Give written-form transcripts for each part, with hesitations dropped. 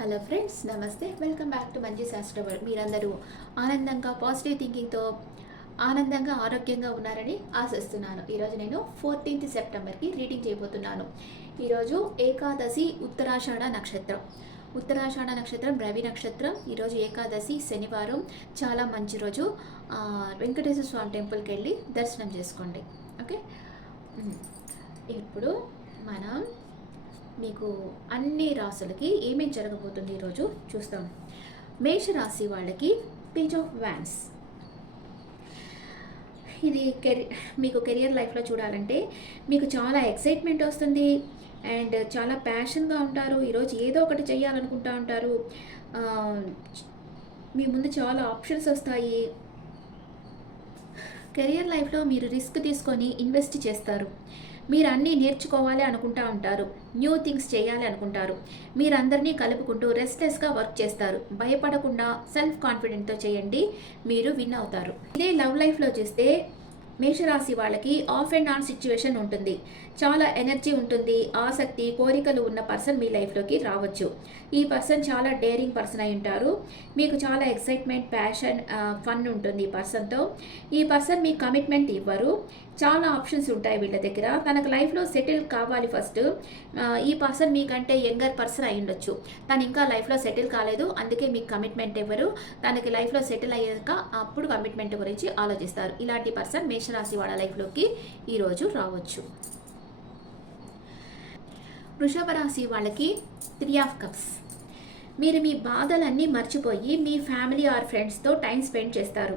Hello friends, నమస్తే. Welcome back to మంచి శాస్త్ర వరల్డ్. మీరందరూ ఆనందంగా, పాజిటివ్ థింకింగ్తో ఆనందంగా, ఆరోగ్యంగా ఉన్నారని ఆశిస్తున్నాను. ఈరోజు నేను 14th సెప్టెంబర్కి రీడింగ్ చేయబోతున్నాను. ఈరోజు ఏకాదశి, ఉత్తరాషాఢ నక్షత్రం. ఉత్తరాషాఢ నక్షత్రం రవి నక్షత్రం. ఈరోజు ఏకాదశి, శనివారం. చాలా మంచి రోజు. వెంకటేశ్వర స్వామి టెంపుల్కి వెళ్ళి దర్శనం చేసుకోండి. ఓకే. ఇప్పుడు మనం మీకు అన్ని రాసులకి ఏమేమి జరగబోతుంది ఈరోజు చూస్తాం. మేషరాశి వాళ్ళకి పేజ్ ఆఫ్ వ్యాన్స్. ఇది మీకు కెరియర్ లైఫ్లో చూడాలంటే మీకు చాలా ఎక్సైట్మెంట్ వస్తుంది అండ్ చాలా ప్యాషన్గా ఉంటారు. ఈరోజు ఏదో ఒకటి చేయాలనుకుంటూ ఉంటారు. మీ ముందు చాలా ఆప్షన్స్ వస్తాయి. కెరియర్ లైఫ్లో మీరు రిస్క్ తీసుకొని ఇన్వెస్ట్ చేస్తారు. మీరు అన్నీ నేర్చుకోవాలి అనుకుంటా ఉంటారు. న్యూ థింగ్స్ చేయాలి అనుకుంటారు. మీరందరినీ కలుపుకుంటూ రెస్ట్లెస్గా వర్క్ చేస్తారు. భయపడకుండా సెల్ఫ్ కాన్ఫిడెంట్తో చేయండి, మీరు విన్ అవుతారు. ఇదే లవ్ లైఫ్లో చూస్తే మేషరాశి వాళ్ళకి ఆఫ్ అండ్ ఆన్ సిచ్యువేషన్ ఉంటుంది. చాలా ఎనర్జీ ఉంటుంది. ఆసక్తి, కోరికలు ఉన్న పర్సన్ మీ లైఫ్లోకి రావచ్చు. ఈ పర్సన్ చాలా డేరింగ్ పర్సన్ అయి ఉంటారు. మీకు చాలా ఎక్సైట్మెంట్, ప్యాషన్, ఫన్ ఉంటుంది ఈ పర్సన్తో. ఈ పర్సన్ మీకు కమిట్మెంట్ ఇవ్వరు. చాలా ఆప్షన్స్ ఉంటాయి వీళ్ళ దగ్గర. తనకు లైఫ్లో సెటిల్ కావాలి ఫస్ట్. ఈ పర్సన్ మీకంటే యంగర్ పర్సన్ అయి ఉండొచ్చు. తను ఇంకా లైఫ్లో సెటిల్ కాలేదు, అందుకే మీకు కమిట్మెంట్ ఇవ్వరు. తనకి లైఫ్లో సెటిల్ అయ్యాక అప్పుడు కమిట్మెంట్ గురించి ఆలోచిస్తారు. ఇలాంటి పర్సన్ మేషరాశి వాళ్ళ లైఫ్లోకి ఈరోజు రావచ్చు. వృషభ రాశి వాళ్ళకి 3 ఆఫ్ కప్స్. మీరు మీ బాధలన్నీ మర్చిపోయి మీ ఫ్యామిలీ ఆర్ ఫ్రెండ్స్తో టైం స్పెండ్ చేస్తారు.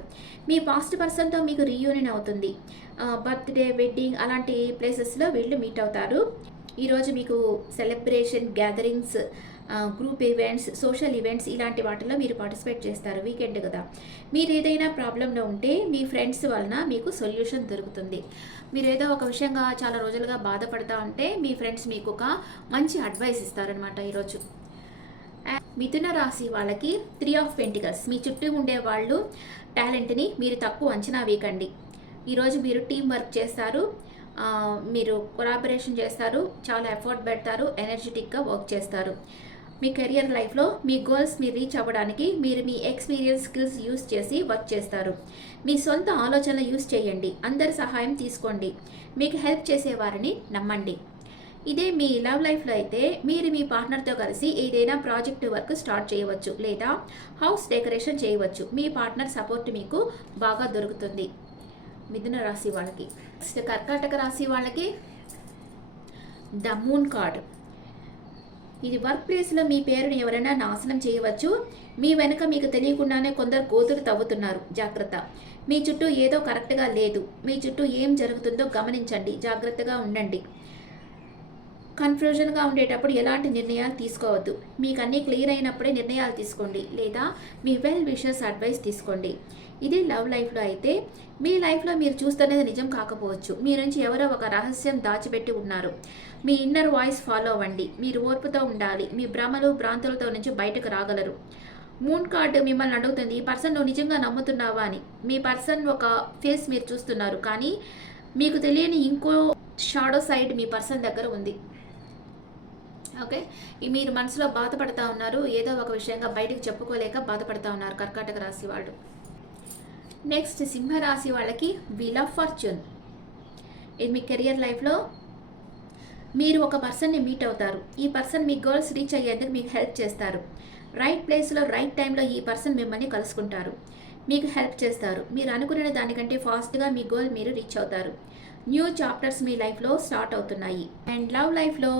మీ పాస్ట్ పర్సన్తో మీకు రీయూనియన్ అవుతుంది. బర్త్డే, వెడ్డింగ్ అలాంటి ప్లేసెస్లో వీళ్ళు మీట్ అవుతారు. ఈరోజు మీకు celebration, gatherings, group events, social events ఇలాంటి వాటిలో మీరు పార్టిసిపేట్ చేస్తారు. వీకెండ్ కదా. మీరు ఏదైనా ప్రాబ్లంలో ఉంటే మీ ఫ్రెండ్స్ వలన మీకు సొల్యూషన్ దొరుకుతుంది. మీరు ఏదో ఒక విషయంగా చాలా రోజులుగా బాధపడతా ఉంటే మీ ఫ్రెండ్స్ మీకు ఒక మంచి అడ్వైస్ ఇస్తారనమాట ఈరోజు. మిథున రాశి వాళ్ళకి 3 ఆఫ్ పెంటికల్స్. మీ చుట్టూ ఉండే వాళ్ళు టాలెంట్ని మీరు తక్కువ అంచనా వేయకండి. ఈరోజు మీరు టీం వర్క్ చేస్తారు. మీరు కొలాబరేషన్ చేస్తారు. చాలా ఎఫర్ట్ పెడతారు. ఎనర్జెటిక్గా వర్క్ చేస్తారు. మీ కెరియర్ లైఫ్లో మీ గోల్స్ మీరు రీచ్ అవ్వడానికి మీరు మీ ఎక్స్పీరియన్స్, స్కిల్స్ యూస్ చేసి వర్క్ చేస్తారు. మీ సొంత ఆలోచనలు యూస్ చేయండి. అందరి సహాయం తీసుకోండి. మీకు హెల్ప్ చేసేవారిని నమ్మండి. ఇదే మీ లవ్ లైఫ్లో అయితే మీరు మీ పార్ట్నర్తో కలిసి ఏదైనా ప్రాజెక్ట్ వర్క్ స్టార్ట్ చేయవచ్చు లేదా హౌస్ డెకరేషన్ చేయవచ్చు. మీ పార్ట్నర్ సపోర్ట్ మీకు బాగా దొరుకుతుంది. మిథున రాశి వాళ్ళకి. నెక్స్ట్ కర్కాటక రాశి వాళ్ళకి ద మూన్ కార్డ్. ఇది వర్క్ ప్లేస్లో మీ పేరుని ఎవరైనా నాశనం చేయవచ్చు. మీ వెనుక మీకు తెలియకుండానే కొందరు గోతులు తవ్వుతున్నారు. జాగ్రత్త. మీ చుట్టూ ఏదో కరెక్ట్గా లేదు. మీ చుట్టూ ఏం జరుగుతుందో గమనించండి. జాగ్రత్తగా ఉండండి. కన్ఫ్యూజన్గా ఉండేటప్పుడు ఎలాంటి నిర్ణయాలు తీసుకోవద్దు. మీకు అన్నీ క్లియర్ అయినప్పుడే నిర్ణయాలు తీసుకోండి లేదా మీ వెల్ విషర్స్ అడ్వైస్ తీసుకోండి. ఇది లవ్ లైఫ్లో అయితే మీ లైఫ్లో మీరు చూస్తున్నది నిజం కాకపోవచ్చు. మీ నుంచి ఎవరో ఒక రహస్యం దాచిపెట్టి ఉన్నారు. మీ ఇన్నర్ వాయిస్ ఫాలో అవ్వండి. మీరు ఓర్పుతో ఉండాలి. మీ భ్రమలు, భ్రాంతులతో నుంచి బయటకు రాగలరు. మూన్ కార్డు మిమ్మల్ని అడుగుతుంది, ఈ పర్సన్ నువ్వు నిజంగా నమ్ముతున్నావా అని. మీ పర్సన్ ఒక ఫేస్ మీరు చూస్తున్నారు, కానీ మీకు తెలియని ఇంకో షాడో సైడ్ మీ పర్సన్ దగ్గర ఉంది. ఓకే. మీరు మనసులో బాధపడతా ఉన్నారు. ఏదో ఒక విషయంగా బయటకు చెప్పుకోలేక బాధపడతా ఉన్నారు కర్కాటక రాశి వాళ్ళు. నెక్స్ట్ సింహరాశి వాళ్ళకి వీల్ ఆఫ్ ఫార్చ్యూన్. ఇది మీ కెరియర్ లైఫ్లో మీరు ఒక పర్సన్ని మీట్ అవుతారు. ఈ పర్సన్ మీ గోల్స్ రీచ్ అయ్యేందుకు మీకు హెల్ప్ చేస్తారు. రైట్ ప్లేస్లో రైట్ టైంలో ఈ పర్సన్ మిమ్మల్ని కలుసుకుంటారు. మీకు హెల్ప్ చేస్తారు. మీరు అనుకునే దానికంటే ఫాస్ట్గా మీ గోల్ మీరు రీచ్ అవుతారు. న్యూ చాప్టర్స్ మీ లైఫ్లో స్టార్ట్ అవుతున్నాయి. అండ్ లవ్ లైఫ్లో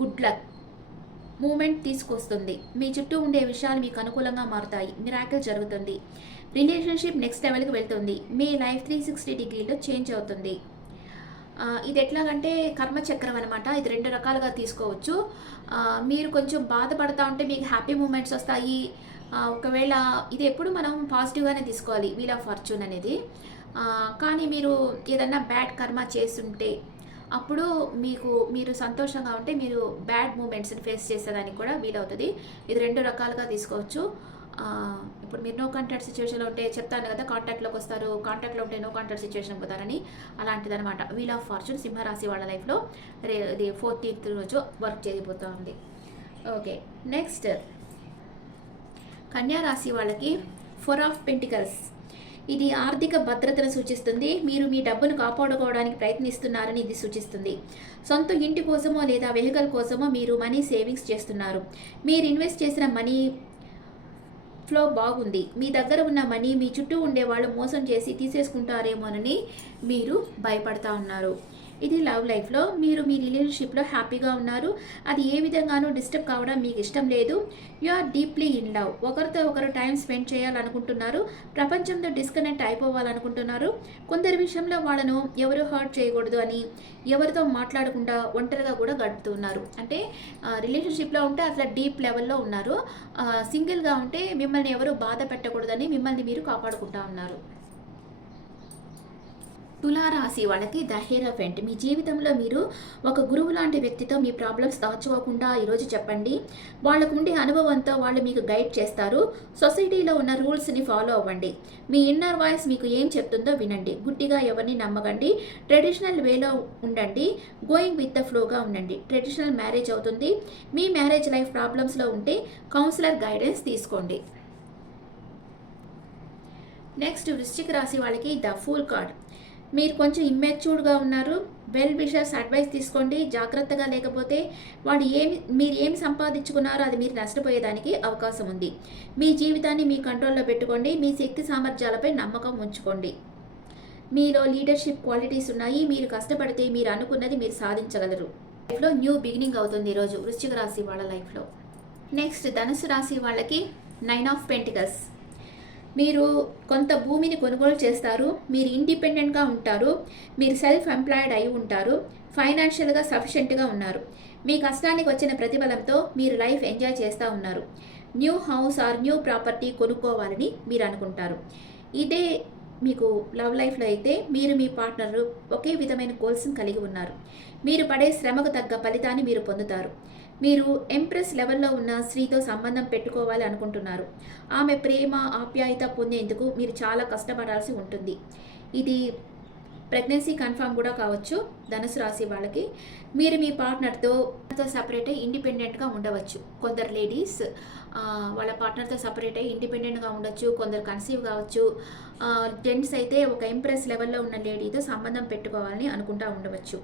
గుడ్ లక్ మూమెంట్ తీసుకొస్తుంది. మీ చుట్టూ ఉండే విషయాలు మీకు అనుకూలంగా మారుతాయి. మిరాకిల్ జరుగుతుంది. రిలేషన్షిప్ నెక్స్ట్ లెవెల్కి వెళ్తుంది. మీ లైఫ్ 360 డిగ్రీలో చేంజ్ అవుతుంది. ఇది ఎట్లాగంటే కర్మచక్రం అనమాట. ఇది 2 రకాలుగా తీసుకోవచ్చు. మీరు కొంచెం బాధపడతా ఉంటే మీకు హ్యాపీ మూమెంట్స్ వస్తాయి. ఒకవేళ ఇది ఎప్పుడు మనం పాజిటివ్గానే తీసుకోవాలి వీల్ ఆఫ్ ఫార్చ్యూన్ అనేది. కానీ మీరు ఏదన్నా బ్యాడ్ కర్మ చేస్తుంటే అప్పుడు మీరు సంతోషంగా ఉంటే మీరు బ్యాడ్ మూమెంట్స్ని ఫేస్ చేసేదానికి కూడా వీలవుతుంది. ఇది 2 రకాలుగా తీసుకోవచ్చు. ఇప్పుడు మీరు నో కాంటాక్ట్ సిచ్యువేషన్లో ఉంటే చెప్తాను కదా, కాంటాక్ట్లోకి వస్తారు. కాంటాక్ట్లో ఉంటే నో కాంటాక్ట్ సిచ్యువేషన్ పోతారని. అలాంటిదనమాట వీల్ ఆఫ్ ఫార్చ్యూన్ సింహరాశి వాళ్ళ లైఫ్లో ఇది 14th రోజు వర్క్ చేయబోతూ ఉంది. ఓకే. నెక్స్ట్ కన్యా రాశి వాళ్ళకి 4 ఆఫ్ పెంటికల్స్. ఇది ఆర్థిక భద్రతను సూచిస్తుంది. మీరు మీ డబ్బును కాపాడుకోవడానికి ప్రయత్నిస్తున్నారని ఇది సూచిస్తుంది. సొంత ఇంటి కోసమో లేదా వెహికల్ కోసమో మీరు మనీ సేవింగ్స్ చేస్తున్నారు. మీరు ఇన్వెస్ట్ చేసిన మనీ ఫ్లో బాగుంది. మీ దగ్గర ఉన్న మనీ మీ చుట్టూ ఉండే వాళ్ళు మోసం చేసి తీసేసుకుంటారేమోనని మీరు భయపడతా ఉన్నారు. ఇది లవ్ లైఫ్లో మీరు మీ రిలేషన్షిప్లో హ్యాపీగా ఉన్నారు. అది ఏ విధంగానూ డిస్టర్బ్ కావడం మీకు ఇష్టం లేదు. You are deeply in love. ఒకరితో ఒకరు టైం స్పెండ్ చేయాలనుకుంటున్నారు. ప్రపంచంతో డిస్కనెక్ట్ అయిపోవాలనుకుంటున్నారు. కొందరి విషయంలో వాళ్ళను ఎవరు హర్ట్ చేయకూడదు అని ఎవరితో మాట్లాడకుండా ఒంటరిగా కూడా గడుపుతున్నారు. అంటే రిలేషన్షిప్లో ఉంటే అట్లా డీప్ లెవెల్లో ఉన్నారు. సింగిల్గా ఉంటే మిమ్మల్ని ఎవరు బాధ పెట్టకూడదని మిమ్మల్ని మీరు కాపాడుకుంటా ఉన్నారు. తులారాశి వాళ్ళకి ద హెరాఫెంట్. మీ జీవితంలో మీరు ఒక గురువు లాంటి వ్యక్తితో మీ ప్రాబ్లమ్స్ దాచుకోకుండా ఈరోజు చెప్పండి. వాళ్ళకు ఉండే అనుభవంతో వాళ్ళు మీకు గైడ్ చేస్తారు. సొసైటీలో ఉన్న రూల్స్ని ఫాలో అవ్వండి. మీ ఇన్నర్ వాయిస్ మీకు ఏం చెప్తుందో వినండి. గుడ్డిగా ఎవరిని నమ్మకండి. ట్రెడిషనల్ వేలో ఉండండి. గోయింగ్ విత్ ద ఫ్లోగా ఉండండి. ట్రెడిషనల్ మ్యారేజ్ అవుతుంది. మీ మ్యారేజ్ లైఫ్ ప్రాబ్లమ్స్లో ఉంటే కౌన్సిలర్ గైడెన్స్ తీసుకోండి. నెక్స్ట్ వృశ్చిక రాశి వాళ్ళకి ద ఫూల్ కార్డ్. మీరు కొంచెం ఇమ్మెచ్యూర్డ్గా ఉన్నారు. వెల్ విషర్స్ అడ్వైస్ తీసుకోండి. జాగ్రత్తగా లేకపోతే మీరు ఏమి సంపాదించుకున్నారో అది మీరు నష్టపోయేదానికి అవకాశం ఉంది. మీ జీవితాన్ని మీ కంట్రోల్లో పెట్టుకోండి. మీ శక్తి సామర్థ్యాలపై నమ్మకం ఉంచుకోండి. మీలో లీడర్షిప్ క్వాలిటీస్ ఉన్నాయి. మీరు కష్టపడితే మీరు అనుకున్నది మీరు సాధించగలరు. లైఫ్లో న్యూ బిగినింగ్ అవుతుంది ఈరోజు వృశ్చిక రాశి వాళ్ళ లైఫ్లో. నెక్స్ట్ ధనుసు రాశి వాళ్ళకి 9 ఆఫ్ పెంటికల్స్. మీరు కొంత భూమిని కొనుగోలు చేస్తారు. మీరు ఇండిపెండెంట్గా ఉంటారు. మీరు సెల్ఫ్ ఎంప్లాయిడ్ అయి ఉంటారు. ఫైనాన్షియల్గా సఫిషియెంట్గా ఉన్నారు. మీ కష్టానికి వచ్చిన ప్రతిఫలంతో మీరు లైఫ్ ఎంజాయ్ చేస్తూ ఉన్నారు. New house or new property కొనుక్కోవాలని మీరు అనుకుంటారు. ఇదే మీకు లవ్ లైఫ్లో అయితే మీరు మీ పార్ట్నర్ ఒకే విధమైన గోల్స్ని కలిగి ఉన్నారు. మీరు పడే శ్రమకు తగ్గ ఫలితాన్ని మీరు పొందుతారు. మీరు ఎంప్రెస్ లెవెల్లో ఉన్న స్త్రీతో సంబంధం పెట్టుకోవాలి అనుకుంటున్నారు. ఆమె ప్రేమ ఆప్యాయత పొందేందుకు మీరు చాలా కష్టపడాల్సి ఉంటుంది. ఇది ప్రెగ్నెన్సీ కన్ఫర్మ్ కూడా కావచ్చు. ధనుసు రాశి వాళ్ళకి మీరు మీ పార్ట్నర్తో సపరేట్ అయ్యి ఇండిపెండెంట్గా ఉండవచ్చు. కొందరు లేడీస్ వాళ్ళ పార్ట్నర్తో సపరేట్ అయ్యి ఇండిపెండెంట్గా ఉండొచ్చు. కొందరు కన్సీవ్ కావచ్చు. జెంట్స్ అయితే ఒక ఎంప్రెస్ లెవెల్లో ఉన్న లేడీతో సంబంధం పెట్టుకోవాలని అనుకుంటూ ఉండవచ్చు.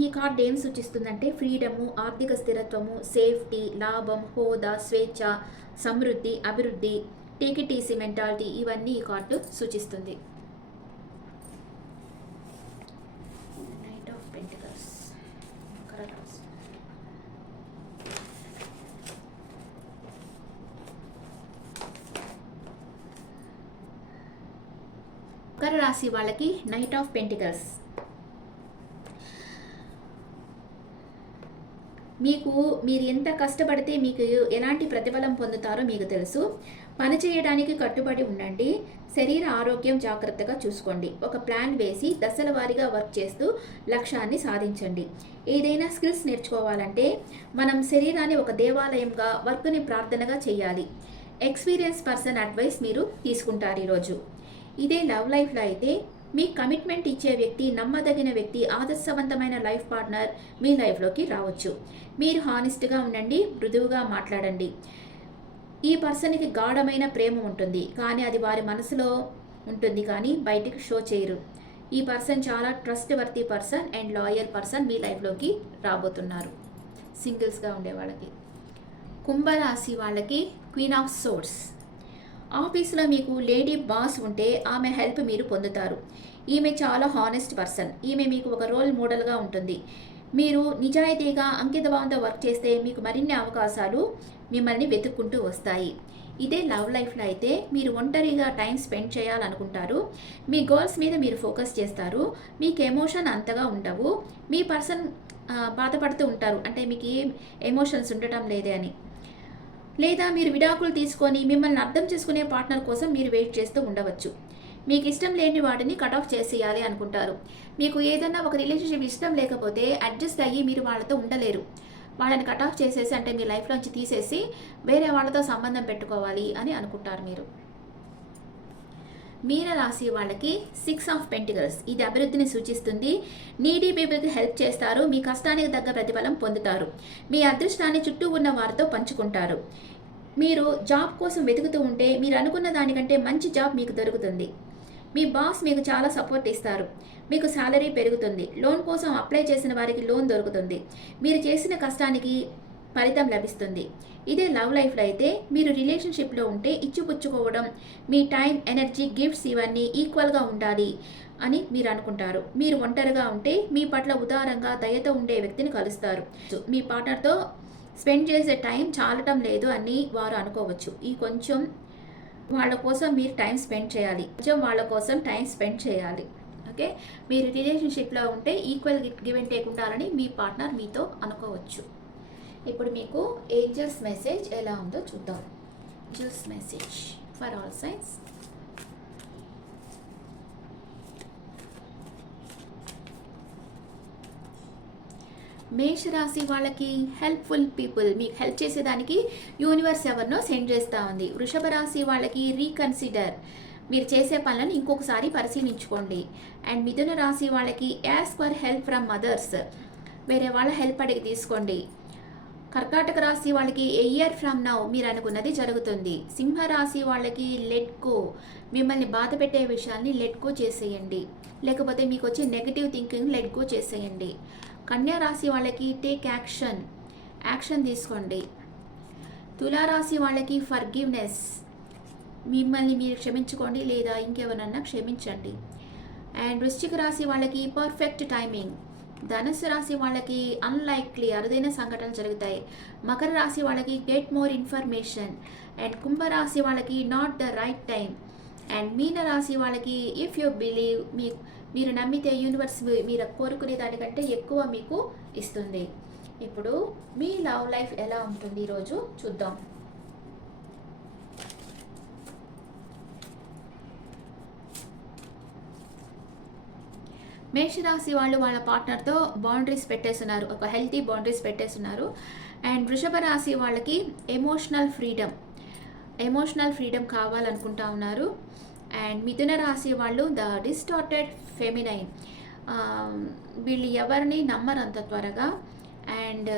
ఈ కార్డ్ ఏం సూచిస్తుందంటే ఫ్రీడము, ఆర్థిక స్థిరత్వము, సేఫ్టీ, లాభం, హోదా, స్వేచ్ఛ, సమృద్ధి, అభివృద్ధి, టేక్ ఇట్ ఈజీ మెంటాలిటీ ఇవన్నీ ఈ కార్డు సూచిస్తుంది. Knight of pentacles. మకర రాశి వాళ్ళకి నైట్ ఆఫ్ పెంటికల్స్. మీరు ఎంత కష్టపడితే మీకు ఎలాంటి ప్రతిఫలం పొందుతారో మీకు తెలుసు. పని చేయడానికి కట్టుబడి ఉండండి. శరీర ఆరోగ్యం జాగ్రత్తగా చూసుకోండి. ఒక ప్లాన్ వేసి దశల వారీగా వర్క్ చేస్తూ లక్ష్యాన్ని సాధించండి. ఏదైనా స్కిల్స్ నేర్చుకోవాలంటే మనం శరీరాన్ని ఒక దేవాలయంగా, వర్క్ని ప్రార్థనగా చేయాలి. ఎక్స్పీరియన్స్ పర్సన్ అడ్వైస్ మీరు తీసుకుంటారు ఈరోజు. ఇదే లవ్ లైఫ్లో అయితే మీ కమిట్మెంట్ ఇచ్చే వ్యక్తి, నమ్మదగిన వ్యక్తి, ఆదర్శవంతమైన లైఫ్ పార్ట్నర్ మీ లైఫ్లోకి రావచ్చు. మీరు హానెస్ట్గా ఉండండి. మృదువుగా మాట్లాడండి. ఈ పర్సన్కి గాఢమైన ప్రేమ ఉంటుంది, కానీ అది వారి మనసులో ఉంటుంది, కానీ బయటికి షో చేయరు. ఈ పర్సన్ చాలా trustworthy person and loyal person మీ లైఫ్లోకి రాబోతున్నారు. సింగిల్స్గా ఉండే వాళ్ళకి. కుంభరాశి వాళ్ళకి క్వీన్ ఆఫ్ సోర్డ్స్. ఆఫీస్లో మీకు లేడీ బాస్ ఉంటే ఆమె హెల్ప్ మీరు పొందుతారు. ఈమె చాలా హానెస్ట్ పర్సన్. ఈమె మీకు ఒక రోల్ మోడల్గా ఉంటుంది. మీరు నిజాయితీగా అంకితభావంతో వర్క్ చేస్తే మీకు మరిన్ని అవకాశాలు మిమ్మల్ని వెతుక్కుంటూ వస్తాయి. ఇదే లవ్ లైఫ్లో అయితే మీరు ఒంటరిగా టైం స్పెండ్ చేయాలనుకుంటారు. మీ గోల్స్ మీద మీరు ఫోకస్ చేస్తారు. మీకు ఎమోషన్ అంతగా ఉండవు. మీ పర్సన్ బాధపడుతూ ఉంటారు, అంటే మీకు ఏం ఎమోషన్స్ ఉండటం లేదే అని. లేదా మీరు విడాకులు తీసుకొని మిమ్మల్ని అర్థం చేసుకునే పార్ట్నర్ కోసం మీరు వెయిట్ చేస్తూ ఉండవచ్చు. మీకు ఇష్టం లేని వాటిని కట్ ఆఫ్ చేసేయాలి అనుకుంటారు. మీకు ఏదైనా ఒక రిలేషన్షిప్ ఇష్టం లేకపోతే అడ్జస్ట్ అయ్యి మీరు వాళ్ళతో ఉండలేరు. వాళ్ళని కట్ ఆఫ్ చేసేసి, అంటే మీ లైఫ్లోంచి తీసేసి వేరే వాళ్ళతో సంబంధం పెట్టుకోవాలి అని అనుకుంటారు మీరు. మీన రాశి వాళ్ళకి 6 ఆఫ్ పెంటికల్స్. ఇది అభివృద్ధిని సూచిస్తుంది. నీడీ పీపుల్కి హెల్ప్ చేస్తారు. మీ కష్టానికి తగ్గ ప్రతిఫలం పొందుతారు. మీ అదృష్టాన్ని చుట్టూ ఉన్న వారితో పంచుకుంటారు. మీరు జాబ్ కోసం వెతుకుతూ ఉంటే మీరు అనుకున్న దానికంటే మంచి జాబ్ మీకు దొరుకుతుంది. మీ బాస్ మీకు చాలా సపోర్ట్ ఇస్తారు. మీకు సాలరీ పెరుగుతుంది. లోన్ కోసం అప్లై చేసిన వారికి లోన్ దొరుకుతుంది. మీరు చేసిన కష్టానికి ఫలితం లభిస్తుంది. ఇదే లవ్ లైఫ్లో అయితే మీరు రిలేషన్షిప్లో ఉంటే ఇచ్చిపుచ్చుకోవడం, మీ టైం, ఎనర్జీ, గిఫ్ట్స్ ఇవన్నీ ఈక్వల్గా ఉండాలి అని మీరు అనుకుంటారు. మీరు ఒంటరిగా ఉంటే మీ పట్ల ఉదారంగా దయతో ఉండే వ్యక్తిని కలుస్తారు. మీ పార్ట్నర్తో స్పెండ్ చేసే టైం చాలటం లేదు అని వారు అనుకోవచ్చు. ఈ కొంచెం వాళ్ళ కోసం మీరు టైం స్పెండ్ చేయాలి. ఓకే, మీరు రిలేషన్షిప్లో ఉంటే ఈక్వల్ గివ్ అండ్ టేక్ ఉండాలని మీ పార్ట్నర్ మీతో అనుకోవచ్చు. ఇప్పుడు మీకు ఏంజల్స్ మెసేజ్ ఎలా ఉందో చూద్దాం. Angels message for all science. మేషరాశి వాళ్ళకి హెల్ప్ఫుల్ పీపుల్, మీకు హెల్ప్ చేసేదానికి యూనివర్స్ ఎవరినో సెండ్ చేస్తూ ఉంది. వృషభ రాశి వాళ్ళకి రీకన్సిడర్, మీరు చేసే పనులను ఇంకొకసారి పరిశీలించుకోండి. అండ్ మిథున రాశి వాళ్ళకి as per help from mothers, వేరే వాళ్ళ హెల్ప్ అడిగి తీసుకోండి. కర్కాటక రాశి వాళ్ళకి ఏ ఇయర్ ఫ్రమ్ నౌ మీరు అనుకున్నది జరుగుతుంది. సింహరాశి వాళ్ళకి లెట్ గో, మిమ్మల్ని బాధ పెట్టే విషయాల్ని లెట్ గో చేసేయండి, లేకపోతే మీకు వచ్చే నెగిటివ్ థింకింగ్ లెట్ గో చేసేయండి. కన్యా రాశి వాళ్ళకి టేక్ యాక్షన్ తీసుకోండి. తులారాశి వాళ్ళకి ఫర్గివ్నెస్, మిమ్మల్ని మీరు క్షమించుకోండి లేదా ఇంకెవరన్నా క్షమించండి. అండ్ వృశ్చిక రాశి వాళ్ళకి పర్ఫెక్ట్ టైమింగ్. ధనుసు రాశి వాళ్ళకి అన్లైక్లీ, అరుదైన సంఘటనలు జరుగుతాయి. మకర రాశి వాళ్ళకి గెట్ మోర్ ఇన్ఫర్మేషన్. అండ్ కుంభరాశి వాళ్ళకి not the right time. And మీన రాశి వాళ్ళకి ఇఫ్ యూ బిలీవ్, మీరు నమ్మితే యూనివర్స్ మీరు కోరుకునే దానికంటే ఎక్కువ మీకు ఇస్తుంది. ఇప్పుడు మీ లవ్ లైఫ్ ఎలా ఉంటుంది ఈరోజు చూద్దాం. మేషరాశి వాళ్ళు వాళ్ళ పార్ట్నర్తో బౌండరీస్ పెట్టేస్తున్నారు, ఒక హెల్తీ బౌండరీస్ పెట్టేస్తున్నారు. అండ్ వృషభ రాశి వాళ్ళకి ఎమోషనల్ ఫ్రీడమ్ కావాలనుకుంటా ఉన్నారు. అండ్ మిథున రాశి వాళ్ళు ద డిస్టార్టెడ్ ఫెమినైన్, వీళ్ళు ఎవరిని నమ్మరు అంత త్వరగా. అండ్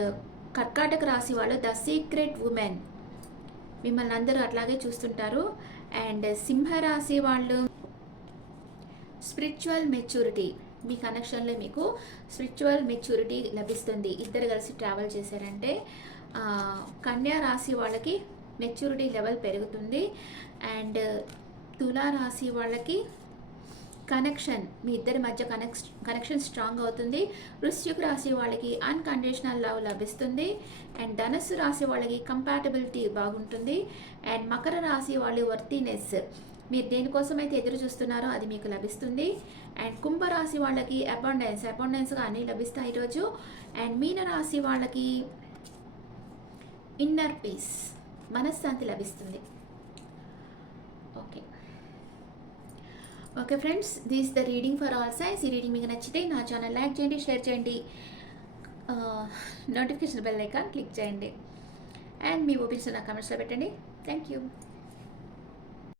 కర్కాటక రాశి వాళ్ళు ద సీక్రెట్ ఉమెన్, మిమ్మల్ని అందరూ అట్లాగే చూస్తుంటారు. అండ్ సింహరాశి వాళ్ళు స్పిరిచువల్ మెచ్యూరిటీ, మీ కనెక్షన్లో మీకు స్పిరిచువల్ మెచ్యూరిటీ లభిస్తుంది ఇద్దరు కలిసి ట్రావెల్ చేశారంటే. కన్యా రాశి వాళ్ళకి మెచ్యూరిటీ లెవెల్ పెరుగుతుంది. అండ్ తులా రాశి వాళ్ళకి కనెక్షన్, మీ ఇద్దరి మధ్య కనెక్షన్ స్ట్రాంగ్ అవుతుంది. వృశ్చిక రాశి వాళ్ళకి అన్కండిషనల్ లవ్ లభిస్తుంది. అండ్ ధనుస్సు రాశి వాళ్ళకి కంపాటబిలిటీ బాగుంటుంది. అండ్ మకర రాశి వాళ్ళు వర్తీనెస్, మీరు దేనికోసమైతే ఎదురు చూస్తున్నారో అది మీకు లభిస్తుంది. అండ్ కుంభరాశి వాళ్ళకి అబాండెన్స్గా అన్నీ లభిస్తాయి ఈరోజు. అండ్ మీన రాశి వాళ్ళకి ఇన్నర్ పీస్, మనశ్శాంతి లభిస్తుంది. Okay friends, this the reading for all science. ఈ రీడింగ్ మీకు నచ్చితే నా ఛానల్ లైక్ చేయండి, షేర్ చేయండి, నోటిఫికేషన్ బెల్ ఐకాన్ క్లిక్ చేయండి. అండ్ మీ ఒపీనియన్స్ నా కామెంట్స్లో పెట్టండి. Thank you.